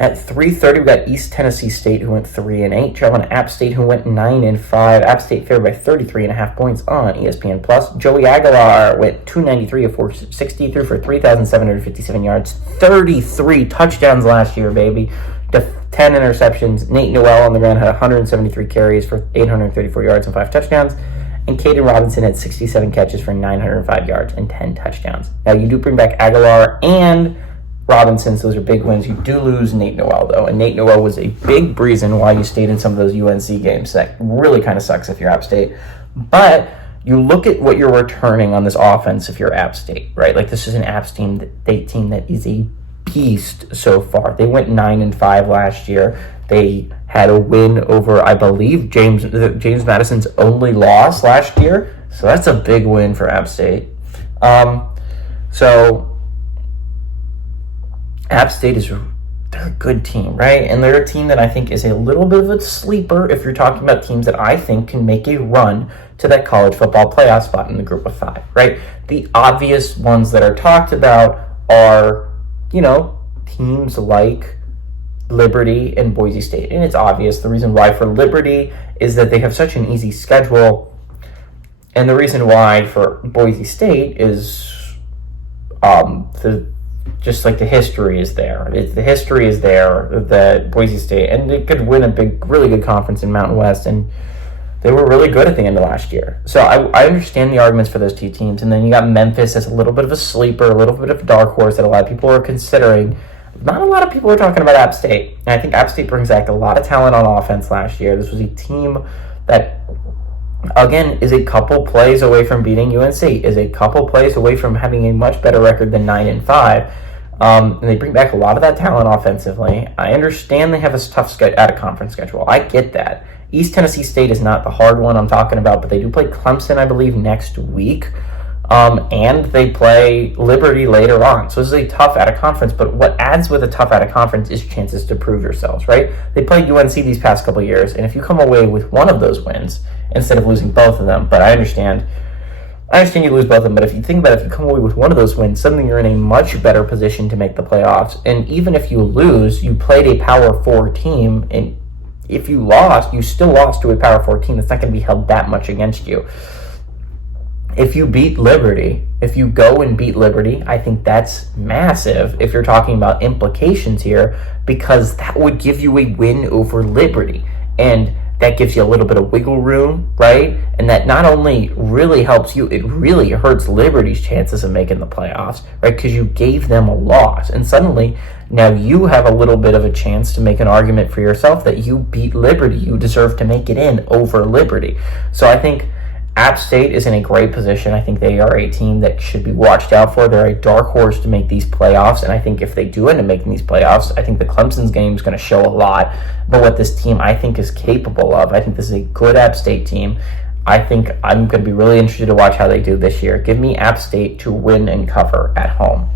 At 3:30, we got East Tennessee State, who went 3-8, traveling to App State, who went 9-5. App State favored by 33.5 points on ESPN Plus. Joey Aguilar went 293 of 460, threw for 3,757 yards, 33 touchdowns last year, baby. 10 interceptions. Nate Noel on the ground had 173 carries for 834 yards and 5 touchdowns. And Caden Robinson had 67 catches for 905 yards and 10 touchdowns. Now, you do bring back Aguilar and Robinson, so those are big wins. You do lose Nate Noel, though, and Nate Noel was a big reason why you stayed in some of those UNC games. That really kind of sucks if you're App State. But you look at what you're returning on this offense if you're App State, right? Like, this is an App team that is a beast so far. They went 9-5 last year. They had a win over, I believe, James Madison's only loss last year. So that's a big win for App State. So App State they're a good team, right? And they're a team that I think is a little bit of a sleeper if you're talking about teams that I think can make a run to that college football playoff spot in the group of 5, right? The obvious ones that are talked about are, teams like Liberty and Boise State. And it's obvious. The reason why for Liberty is that they have such an easy schedule. And the reason why for Boise State is just like the history is there. The history is there that Boise State, and they could win a really good conference in Mountain West, and they were really good at the end of last year. So I understand the arguments for those two teams. And then you got Memphis as a little bit of a sleeper, a little bit of a dark horse that a lot of people are considering. Not a lot of people are talking about App State. And I think App State brings back a lot of talent on offense last year. This was a team that, again, is a couple plays away from beating UNC, is a couple plays away from having a much better record than 9-5. And they bring back a lot of that talent offensively. I understand they have a tough out-of-conference schedule. I get that. East Tennessee State is not the hard one I'm talking about, but they do play Clemson, I believe, next week. And they play Liberty later on. So this is a tough out-of-conference, but what adds with a tough out-of-conference is chances to prove yourselves, right? They played UNC these past couple years, and if you come away with one of those wins instead of losing both of them, but I understand you lose both of them, but if you think about it, if you come away with one of those wins, suddenly you're in a much better position to make the playoffs. And even if you lose, you played a Power 4 team, and if you lost, you still lost to a Power 4 team that's not going to be held that much against you. If you beat Liberty, if you go and beat Liberty, I think that's massive if you're talking about implications here, because that would give you a win over Liberty. And that gives you a little bit of wiggle room, right? And that not only really helps you, it really hurts Liberty's chances of making the playoffs, right? Because you gave them a loss. And suddenly, now you have a little bit of a chance to make an argument for yourself that you beat Liberty. You deserve to make it in over Liberty. So I think App State is in a great position. I think they are a team that should be watched out for. They're a dark horse to make these playoffs, and I think if they do end up making these playoffs, I think the Clemson's game is going to show a lot about what this team, I think, is capable of. I think this is a good App State team. I think I'm going to be really interested to watch how they do this year. Give me App State to win and cover at home.